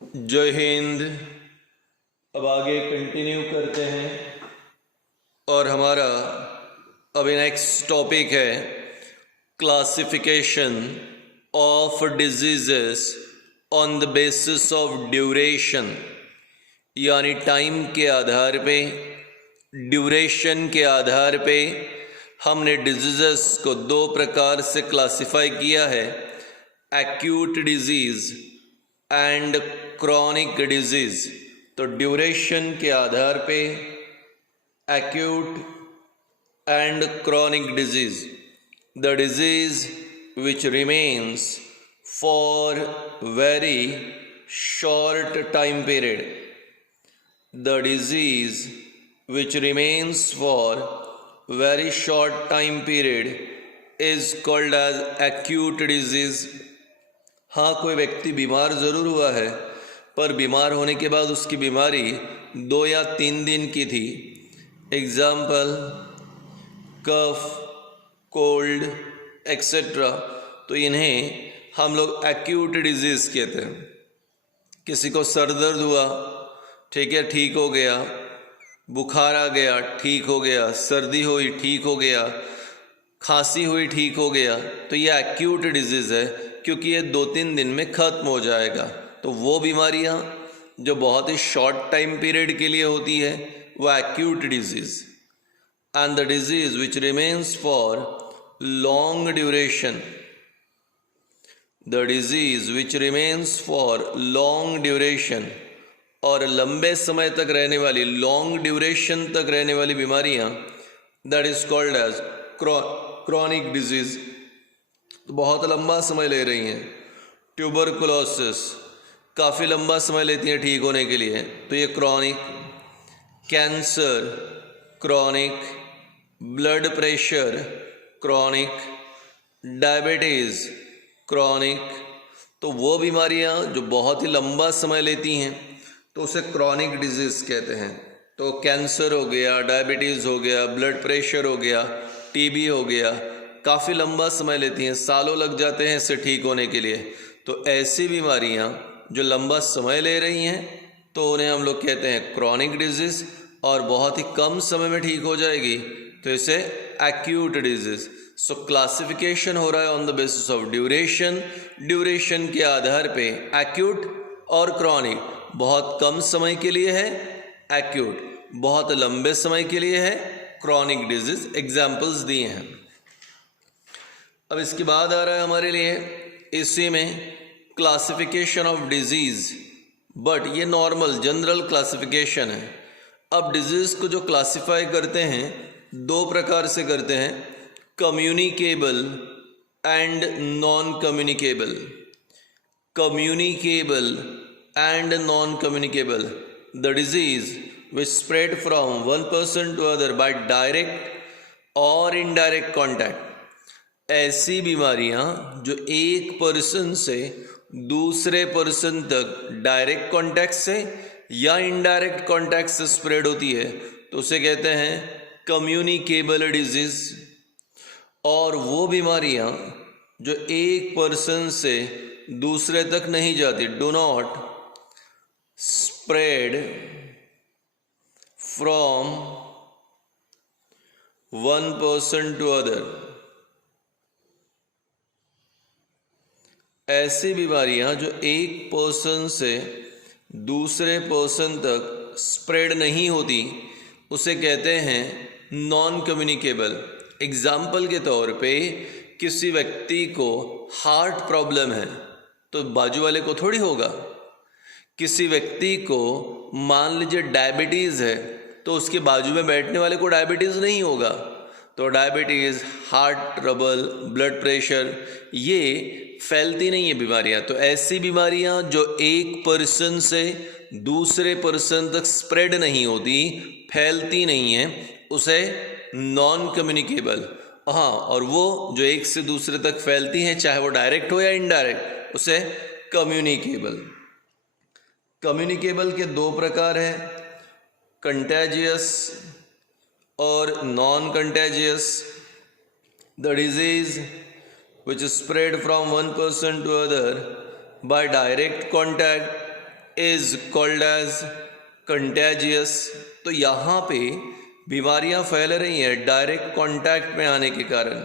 जय हिंद। अब आगे कंटिन्यू करते हैं और हमारा अभी नेक्स्ट टॉपिक है classification of diseases on the basis of duration, यानी टाइम के आधार पे, ड्यूरेशन के आधार पे हमने डिजीजेस को दो प्रकार से क्लासिफाई किया है, acute disease and chronic disease. तो ड्यूरेशन के आधार पे acute and chronic disease, the disease which remains for very short time period, the disease which remains for very short time period is called as acute disease। हाँ, कोई व्यक्ति बीमार ज़रूर हुआ है, पर बीमार होने के बाद उसकी बीमारी 2 या 3 दिन की थी। एग्जाम्पल कफ, कोल्ड एक्सेट्रा, तो इन्हें हम लोग एक्यूट डिजीज़ कहते हैं। किसी को सर दर्द हुआ, ठीक है, ठीक हो गया, बुखार आ गया, ठीक हो गया, सर्दी हुई, ठीक हो गया, खांसी हुई, ठीक हो गया, तो ये एक्यूट डिजीज़ है, क्योंकि ये 2-3 दिन में ख़त्म हो जाएगा। तो वो बीमारियां जो बहुत ही शॉर्ट टाइम पीरियड के लिए होती है वो acute disease. And the disease which remains for long duration, the disease which remains for long duration, और लंबे समय तक रहने वाली, लॉन्ग ड्यूरेशन तक रहने वाली बीमारियां, that is called as chronic disease. तो बहुत लंबा समय ले रही हैं। ट्यूबरकुलोसिस काफ़ी लंबा समय लेती हैं ठीक होने के लिए, तो ये chronic. Cancer chronic, blood pressure chronic, diabetes chronic. तो वो बीमारियां जो बहुत ही लंबा समय लेती हैं तो उसे क्रॉनिक डिजीज़ कहते हैं। तो कैंसर हो गया, डायबिटीज़ हो गया, ब्लड प्रेशर हो गया, टीबी हो गया, काफ़ी लंबा समय लेती हैं, सालों लग जाते हैं इससे ठीक होने के लिए। तो ऐसी बीमारियां जो लंबा समय ले रही हैं तो उन्हें हम लोग कहते हैं क्रॉनिक डिजीज़, और बहुत ही कम समय में ठीक हो जाएगी तो इसे एक्यूट डिजीज़। सो क्लासिफिकेशन हो रहा है on the basis of duration. Duration के आधार पे एक्यूट और क्रॉनिक, बहुत कम समय के लिए है एक्यूट, बहुत लंबे समय के लिए है क्रॉनिक डिजीज़। एग्जाम्पल्स दिए हैं। अब इसके बाद आ रहा है हमारे लिए इसी में क्लासिफिकेशन ऑफ डिजीज़, बट ये नॉर्मल जनरल क्लासिफिकेशन है। अब डिजीज़ को जो क्लासिफाई करते हैं 2 प्रकार से करते हैं, communicable and non communicable. Communicable and non communicable, the disease which spread from one person to other by direct और इनडायरेक्ट कॉन्टैक्ट। ऐसी बीमारियां जो एक पर्सन से दूसरे पर्सन तक डायरेक्ट कांटेक्ट से या इनडायरेक्ट कांटेक्ट से स्प्रेड होती है तो उसे कहते हैं कम्युनिकेबल डिजीज़। और वो बीमारियां जो एक पर्सन से दूसरे तक नहीं जाती, do not spread from one person to other, ऐसी बीमारियां जो एक पर्सन से दूसरे पर्सन तक स्प्रेड नहीं होती उसे कहते हैं नॉन कम्युनिकेबल। एग्जाम्पल के तौर पे किसी व्यक्ति को हार्ट प्रॉब्लम है तो बाजू वाले को थोड़ी होगा। किसी व्यक्ति को मान लीजिए डायबिटीज़ है तो उसके बाजू में बैठने वाले को डायबिटीज़ नहीं होगा। तो diabetes, heart trouble, blood pressure, ये फैलती नहीं है बीमारियां। तो ऐसी बीमारियां जो एक पर्सन से दूसरे पर्सन तक स्प्रेड नहीं होती, फैलती नहीं है, उसे नॉन कम्युनिकेबल। हाँ, और वो जो एक से दूसरे तक फैलती हैं चाहे वो डायरेक्ट हो या इनडायरेक्ट, उसे कम्युनिकेबल। कम्युनिकेबल के 2 प्रकार हैं, कंटेजियस और non contagious. The disease which is spread from one person to other by direct contact is called as contagious. तो यहाँ पे बीमारियाँ फैल रही हैं डायरेक्ट कांटेक्ट में आने के कारण।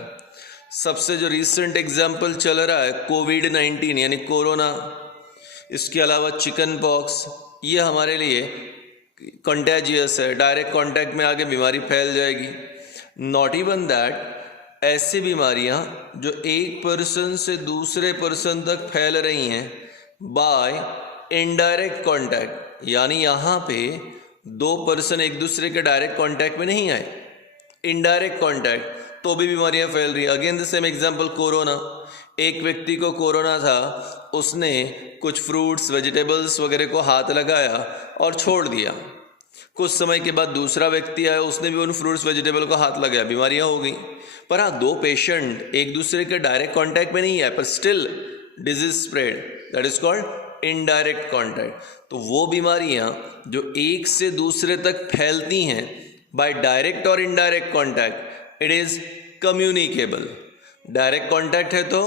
सबसे जो रिसेंट एग्जाम्पल चल रहा है कोविड-19 यानी कोरोना, इसके अलावा चिकन पॉक्स, ये हमारे लिए कंटेजियस है, डायरेक्ट कांटेक्ट में आके बीमारी फैल जाएगी। नॉट इवन दैट, ऐसी बीमारियां जो एक पर्सन से दूसरे पर्सन तक फैल रही हैं बाय इनडायरेक्ट कांटेक्ट, यानी यहाँ पे दो पर्सन एक दूसरे के डायरेक्ट कांटेक्ट में नहीं आए, इनडायरेक्ट कांटेक्ट, तो भी बीमारियां फैल रही है। Again the same example corona, एक व्यक्ति को कोरोना था, उसने कुछ फ्रूट्स वेजिटेबल्स वगैरह को हाथ लगाया और छोड़ दिया। कुछ समय के बाद दूसरा व्यक्ति आया, उसने भी उन फ्रूट्स वेजिटेबल को हाथ लगाया, बीमारियां हो गई। पर हाँ, दो पेशेंट एक दूसरे के डायरेक्ट कांटेक्ट में नहीं आए, पर still disease spread, that is called indirect contact. तो वो बीमारियां जो एक से दूसरे तक फैलती हैं बाय डायरेक्ट और indirect contact, it is communicable. Direct contact है तो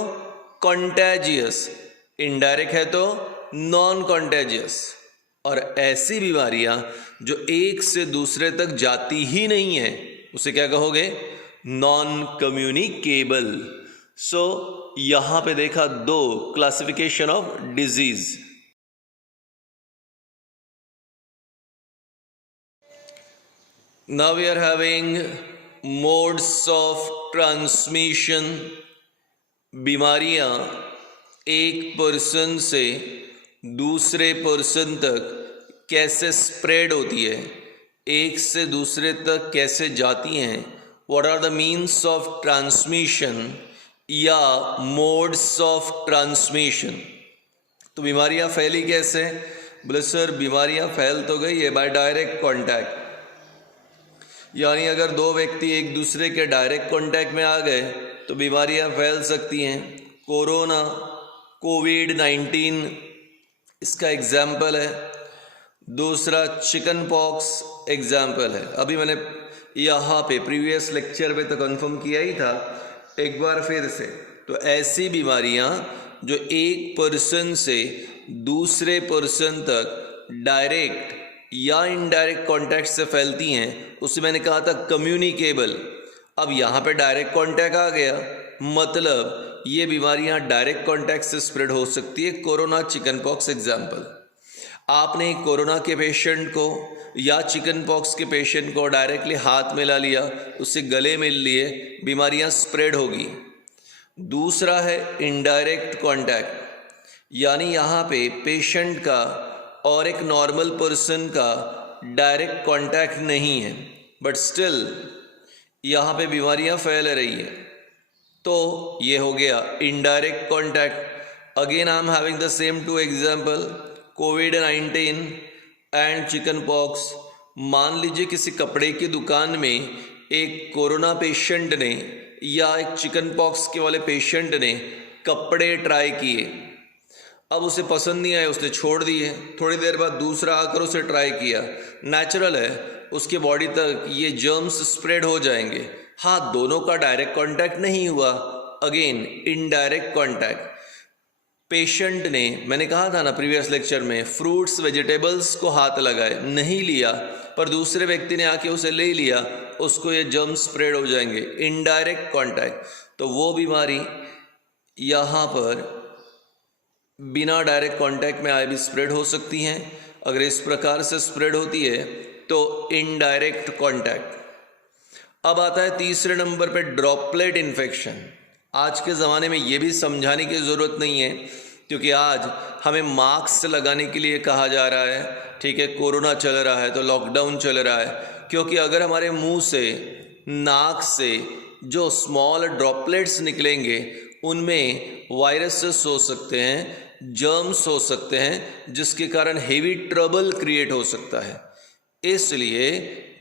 कंटेजियस, इनडायरेक्ट है तो नॉन कंटेजियस। और ऐसी बीमारियां जो एक से दूसरे तक जाती ही नहीं है, उसे क्या कहोगे? Non communicable. सो यहां पे देखा दो classification of disease. Now we are having modes of transmission. बीमारियां एक पर्सन से दूसरे पर्सन तक कैसे स्प्रेड होती है, एक से दूसरे तक कैसे जाती हैं, what are the means of transmission या मोड्स ऑफ ट्रांसमिशन। तो बीमारियां फैली कैसे? बोले सर बीमारियां फैल तो गई है बाय डायरेक्ट कांटेक्ट, यानी अगर दो व्यक्ति एक दूसरे के डायरेक्ट कांटेक्ट में आ गए तो बीमारियां फैल सकती हैं। कोरोना, कोविड-19 इसका एग्जाम्पल है। दूसरा चिकन पॉक्स एग्जाम्पल है। अभी मैंने यहाँ पे प्रीवियस लेक्चर पे तो कंफर्म किया ही था, एक बार फिर से। तो ऐसी बीमारियां जो एक पर्सन से दूसरे पर्सन तक डायरेक्ट या इनडायरेक्ट कांटेक्ट से फैलती हैं, उसे मैंने कहा था कम्युनिकेबल। अब यहाँ पे डायरेक्ट कांटेक्ट आ गया, मतलब ये बीमारियां डायरेक्ट कांटेक्ट से स्प्रेड हो सकती है। Corona, chicken pox example. आपने कोरोना के पेशेंट को या चिकन पॉक्स के पेशेंट को डायरेक्टली हाथ मिला लिया, उससे गले मिल लिए, बीमारियां स्प्रेड होगी। दूसरा है इनडायरेक्ट कांटेक्ट, यानी यहाँ पे पेशेंट का और एक नॉर्मल पर्सन का डायरेक्ट कांटेक्ट नहीं है, बट स्टिल यहाँ पे बीमारियां फैल रही है, तो ये हो गया indirect contact. Again I am having the same two example, कोविड-19 एंड चिकन पॉक्स। मान लीजिए किसी कपड़े की दुकान में एक कोरोना पेशेंट ने या एक चिकन पॉक्स के वाले पेशेंट ने कपड़े ट्राई किए, अब उसे पसंद नहीं आए, उसने छोड़ दिए। थोड़ी देर बाद दूसरा आकर उसे ट्राई किया, नेचुरल है उसके बॉडी तक ये जर्म्स स्प्रेड हो जाएंगे। हाँ, दोनों का डायरेक्ट कांटेक्ट नहीं हुआ, अगेन इनडायरेक्ट कांटेक्ट। पेशेंट ने, मैंने कहा था ना प्रीवियस लेक्चर में, फ्रूट्स वेजिटेबल्स को हाथ लगाए, नहीं लिया, पर दूसरे व्यक्ति ने आके उसे ले लिया, उसको ये जर्म्स स्प्रेड हो जाएंगे, इनडायरेक्ट कांटेक्ट। तो वो बीमारी यहाँ पर बिना डायरेक्ट कांटेक्ट में आए भी स्प्रेड हो सकती हैं। अगर इस प्रकार से स्प्रेड होती है तो इनडायरेक्ट कांटेक्ट। अब आता है तीसरे नंबर पे ड्रॉपलेट इन्फेक्शन। आज के ज़माने में ये भी समझाने की ज़रूरत नहीं है, क्योंकि आज हमें मास्क लगाने के लिए कहा जा रहा है। ठीक है, कोरोना चल रहा है तो लॉकडाउन चल रहा है, क्योंकि अगर हमारे मुंह से, नाक से जो स्मॉल ड्रॉपलेट्स निकलेंगे उनमें वायरसेस हो सकते हैं, जर्म्स हो सकते हैं, जिसके कारण हेवी ट्रबल क्रिएट हो सकता है। इसलिए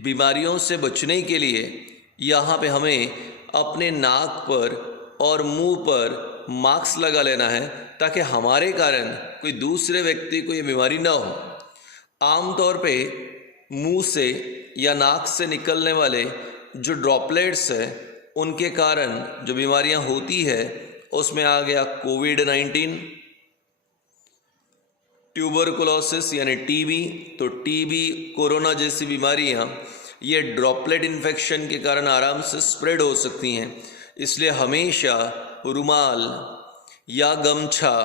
बीमारियों से बचने के लिए यहाँ पे हमें अपने नाक पर और मुंह पर मास्क लगा लेना है, ताकि हमारे कारण कोई दूसरे व्यक्ति को ये बीमारी ना हो। आमतौर पे मुंह से या नाक से निकलने वाले जो ड्रॉपलेट्स हैं, उनके कारण जो बीमारियां होती है, उसमें आ गया कोविड-19, ट्यूबरकुलोसिस यानी टीबी। तो टीबी, कोरोना जैसी बीमारियां ये ड्रॉपलेट इन्फेक्शन के कारण आराम से स्प्रेड हो सकती हैं, इसलिए हमेशा रुमाल या गमछा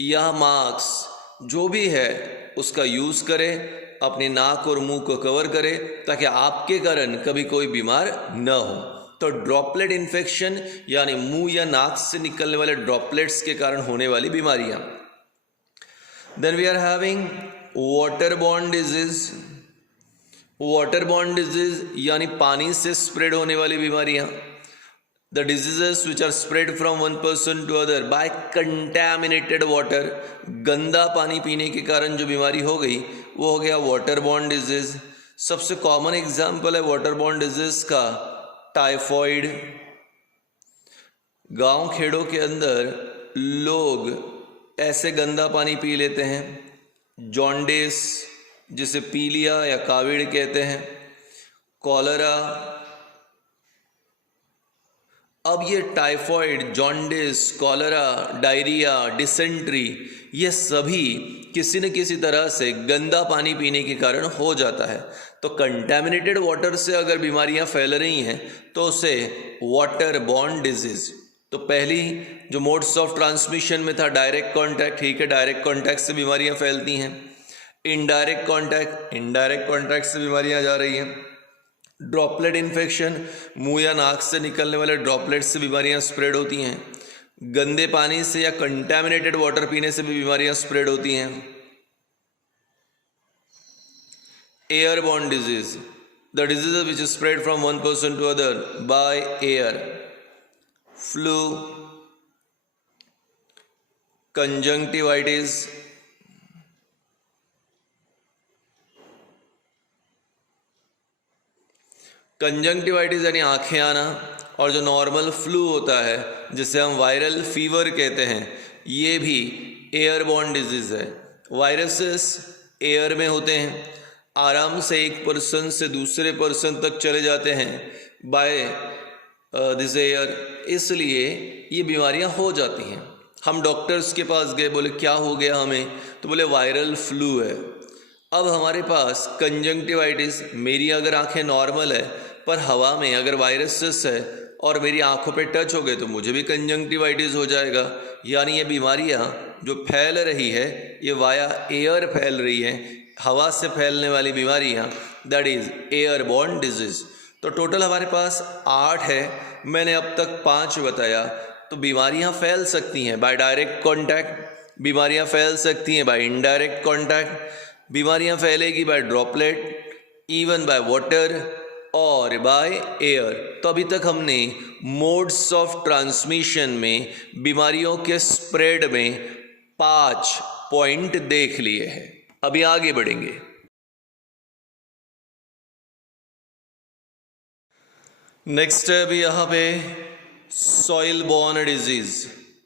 या मास्क जो भी है उसका यूज़ करें, अपने नाक और मुंह को कवर करें ताकि आपके कारण कभी कोई बीमार न हो। तो ड्रॉपलेट इन्फेक्शन यानी मुंह या नाक से निकलने वाले ड्रॉपलेट्स के कारण होने वाली बीमारियां। Then we are having waterborne disease. Waterborne disease यानी पानी से स्प्रेड होने वाली बीमारियां। The diseases which are spread from one person to other by contaminated water, गंदा पानी पीने के कारण जो बीमारी हो गई वो हो गया वाटरबॉर्न डिजीज। सबसे कॉमन एग्जाम्पल है वाटरबॉर्न डिजीज का टाइफॉइड। गांव खेड़ों के अंदर लोग ऐसे गंदा पानी पी लेते हैं। जॉन्डिस जिसे पीलिया या कावीड़ कहते हैं, कॉलरा। अब ये typhoid, jaundice, cholera, diarrhoea, dysentery ये सभी किसी न किसी तरह से गंदा पानी पीने के कारण हो जाता है। तो कंटैमिनेटेड वाटर से अगर बीमारियां फैल रही हैं तो उसे वाटर बॉर्न डिजीज। तो पहली जो मोड्स ऑफ ट्रांसमिशन में था डायरेक्ट कांटेक्ट, ठीक है, डायरेक्ट कांटेक्ट से बीमारियां फैलती हैं। इनडायरेक्ट कांटेक्ट से बीमारियां जा रही हैं। ड्रॉपलेट इन्फेक्शन, मुंह या नाक से निकलने वाले ड्रॉपलेट से बीमारियां स्प्रेड होती हैं। गंदे पानी से या कंटैमिनेटेड वाटर पीने से भी बीमारियां स्प्रेड होती हैं। Airborne disease, the disease which is spread from one person to other by air. Flu, conjunctivitis, conjunctivitis यानी आंखें आना, और जो नॉर्मल फ्लू होता है जिसे हम वायरल फीवर कहते हैं ये भी एयरबॉर्न डिजीज है। वायरसेस एयर में होते हैं, आराम से एक पर्सन से दूसरे पर्सन तक चले जाते हैं बाय दिस एयर, इसलिए ये बीमारियां हो जाती हैं। हम डॉक्टर्स के पास गए, बोले क्या हो गया हमें, तो बोले वायरल फ्लू है। अब हमारे पास कंजंक्टिवाइटिस, मेरी अगर आंखें नॉर्मल है पर हवा में अगर वायरसेस है और मेरी आंखों पे टच हो गए तो मुझे भी कंजंक्टिवाइटिस हो जाएगा। यानी ये बीमारियां जो फैल रही है ये वाया एयर फैल रही है, हवा से फैलने वाली बीमारियां, दैट इज एयरबॉर्न डिजीज। तो टोटल हमारे पास 8 है, मैंने अब तक 5 बताया। तो बीमारियां फैल सकती हैं बाय डायरेक्ट कांटेक्ट, बीमारियां फैल सकती हैं बाय इनडायरेक्ट कांटेक्ट, बीमारियां फैलेगी by droplet, even by water और बाय एयर। तो अभी तक हमने मोड्स ऑफ ट्रांसमिशन में बीमारियों के स्प्रेड में 5 पॉइंट देख लिए हैं। अभी आगे बढ़ेंगे। नेक्स्ट है अभी यहाँ पे सॉइल बॉर्न डिजीज।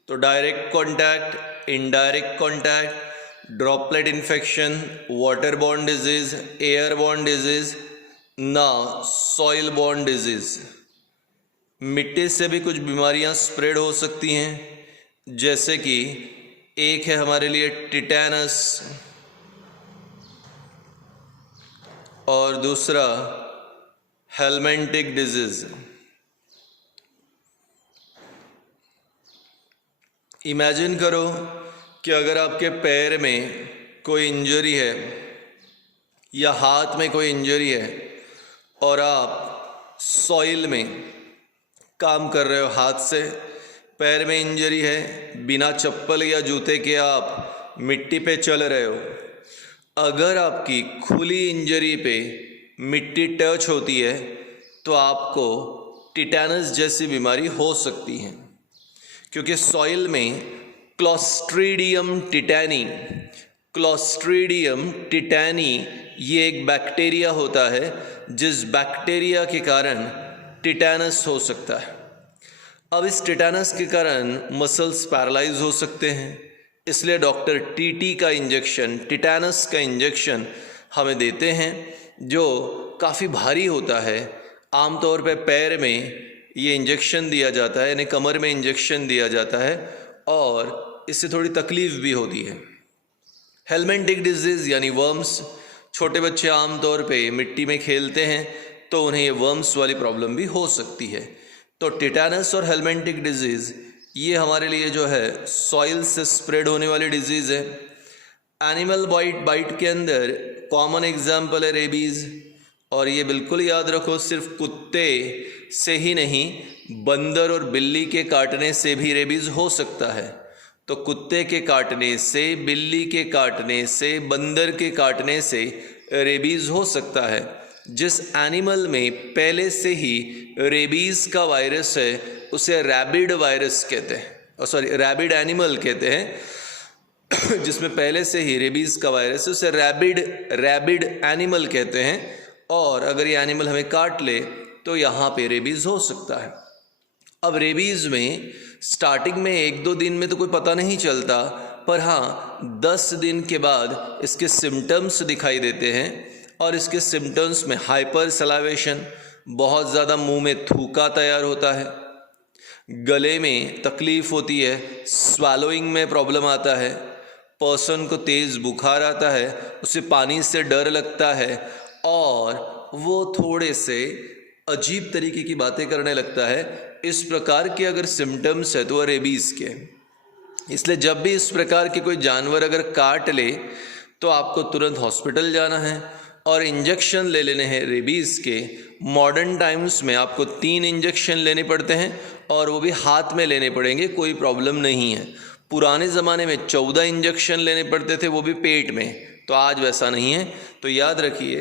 तो direct contact, indirect contact, droplet infection, waterborne disease, airborne disease, ना सॉइल बॉर्न डिजीज। मिट्टी से भी कुछ बीमारियां स्प्रेड हो सकती हैं, जैसे कि एक है हमारे लिए टिटेनस और दूसरा हेलमेंटिक डिजीज। इमेजिन करो कि अगर आपके पैर में कोई इंजरी है या हाथ में कोई इंजरी है और आप सॉइल में काम कर रहे हो, हाथ से पैर में इंजरी है, बिना चप्पल या जूते के आप मिट्टी पे चल रहे हो, अगर आपकी खुली इंजरी पे मिट्टी टच होती है तो आपको टिटेनस जैसी बीमारी हो सकती है, क्योंकि सॉइल में क्लोस्ट्रीडियम टिटेनी ये एक बैक्टीरिया होता है जिस बैक्टीरिया के कारण टिटेनस हो सकता है। अब इस टिटेनस के कारण मसल्स पैरालाइज हो सकते हैं, इसलिए डॉक्टर टीटी का इंजेक्शन, टिटेनस का इंजेक्शन हमें देते हैं जो काफ़ी भारी होता है। आमतौर पे पैर में ये इंजेक्शन दिया जाता है, यानी कमर में इंजेक्शन दिया जाता है और इससे थोड़ी तकलीफ़ भी होती है। हेलमिंथिक डिजीज़ यानी वर्म्स, छोटे बच्चे आमतौर पे मिट्टी में खेलते हैं तो उन्हें ये वर्म्स वाली प्रॉब्लम भी हो सकती है। तो टिटेनस और हेलमिंथिक डिजीज़ ये हमारे लिए जो है सॉइल से स्प्रेड होने वाली डिजीज़ है। एनिमल बाइट के अंदर कॉमन एग्जाम्पल है रेबीज़, और ये बिल्कुल याद रखो सिर्फ कुत्ते से ही नहीं, बंदर और बिल्ली के काटने से भी रेबीज़ हो सकता है। तो कुत्ते के काटने से, बिल्ली के काटने से, बंदर के काटने से रेबीज़ हो सकता है। जिस एनिमल में पहले से ही रेबीज़ का वायरस है उसे रैबिड वायरस कहते हैं, रैबिड एनिमल कहते हैं। जिसमें पहले से ही रेबीज़ का वायरस है उसे रैबिड एनिमल कहते हैं। और अगर ये एनिमल हमें काट ले तो यहाँ पे रेबीज़ हो सकता है। अब रेबीज़ में स्टार्टिंग में 1-2 दिन में तो कोई पता नहीं चलता, पर हाँ 10 दिन के बाद इसके सिम्टम्स दिखाई देते हैं। और इसके सिम्टम्स में हाइपर सलाइवेशन, बहुत ज़्यादा मुंह में थूका तैयार होता है, गले में तकलीफ़ होती है, स्वेलोइंग में प्रॉब्लम आता है, पर्सन को तेज़ बुखार आता है, उसे पानी से डर लगता है और वो थोड़े से अजीब तरीके की बातें करने लगता है। इस प्रकार के अगर सिम्टम्स है तो वह रेबीज़ के। इसलिए जब भी इस प्रकार के कोई जानवर अगर काट ले तो आपको तुरंत हॉस्पिटल जाना है और इंजेक्शन ले लेने हैं रेबीज़ के। मॉडर्न टाइम्स में आपको 3 इंजेक्शन लेने पड़ते हैं और वो भी हाथ में लेने पड़ेंगे, कोई प्रॉब्लम नहीं है। पुराने ज़माने में 14 इंजेक्शन लेने पड़ते थे, वो भी पेट में, तो आज वैसा नहीं है। तो याद रखिए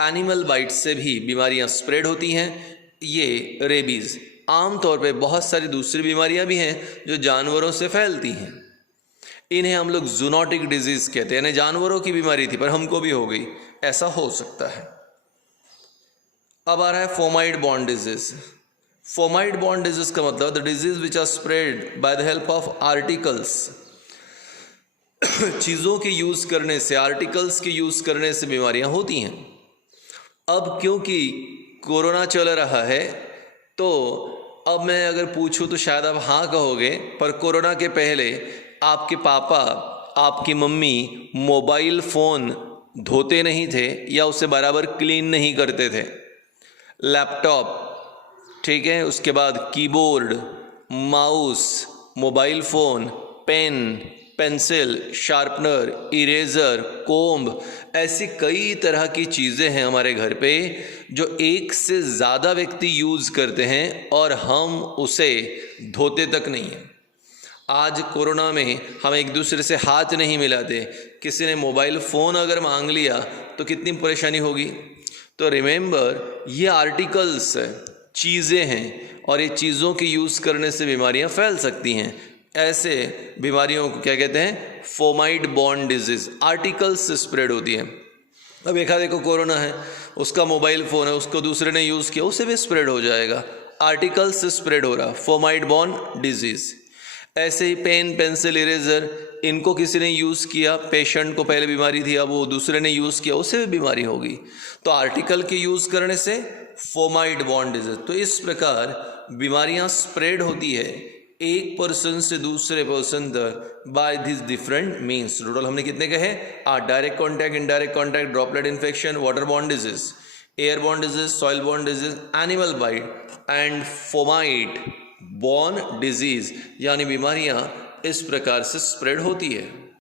एनिमल बाइट से भी बीमारियां स्प्रेड होती हैं। ये रेबीज़, आमतौर पे बहुत सारी दूसरी बीमारियां भी हैं जो जानवरों से फैलती हैं, इन्हें हम लोग जूनोटिक डिजीज़ कहते हैं। यानी जानवरों की बीमारी थी पर हमको भी हो गई, ऐसा हो सकता है। अब आ रहा है fomite borne disease. Fomite borne disease का मतलब the disease which are spread by the help of articles. चीज़ों के यूज़ करने से, आर्टिकल्स के यूज़ करने से बीमारियां होती हैं। अब क्योंकि कोरोना चल रहा है तो अब मैं अगर पूछूं तो शायद आप हाँ कहोगे, पर कोरोना के पहले आपके पापा, आपकी मम्मी मोबाइल फ़ोन धोते नहीं थे या उसे बराबर क्लीन नहीं करते थे। लैपटॉप, ठीक है, उसके बाद keyboard, mouse, mobile phone, pen, pencil, sharpener, eraser, comb, ऐसी कई तरह की चीज़ें हैं हमारे घर पे जो एक से ज़्यादा व्यक्ति यूज़ करते हैं और हम उसे धोते तक नहीं हैं। आज कोरोना में हम एक दूसरे से हाथ नहीं मिलाते, किसी ने मोबाइल फ़ोन अगर मांग लिया तो कितनी परेशानी होगी। तो रिमेंबर, ये आर्टिकल्स चीज़ें हैं और ये चीज़ों के यूज़ करने से बीमारियां फैल सकती हैं। ऐसे बीमारियों को क्या कहते हैं? फोमाइड बॉर्न डिजीज़, आर्टिकल्स से स्प्रेड होती है। अब देखो कोरोना है, उसका मोबाइल फ़ोन है, उसको दूसरे ने यूज़ किया, उसे भी स्प्रेड हो जाएगा। आर्टिकल्स से स्प्रेड हो रहा, फोमाइड बॉर्न डिजीज़। ऐसे ही पेन, पेंसिल, इरेज़र, इनको किसी ने यूज़ किया, पेशेंट को पहले बीमारी थी, अब वो दूसरे ने यूज़ किया, उसे भी बीमारी होगी। तो आर्टिकल के यूज़ करने से फोमाइड बॉर्न डिजीज़। तो इस प्रकार बीमारियां स्प्रेड होती है एक पर्सन से दूसरे पर्सन तक by this different means. Total हमने कितने कहे? Direct contact, indirect contact, droplet infection, water borne disease, air borne disease, soil borne disease, animal bite and fomite borne disease. यानी बीमारियां इस प्रकार से स्प्रेड होती है।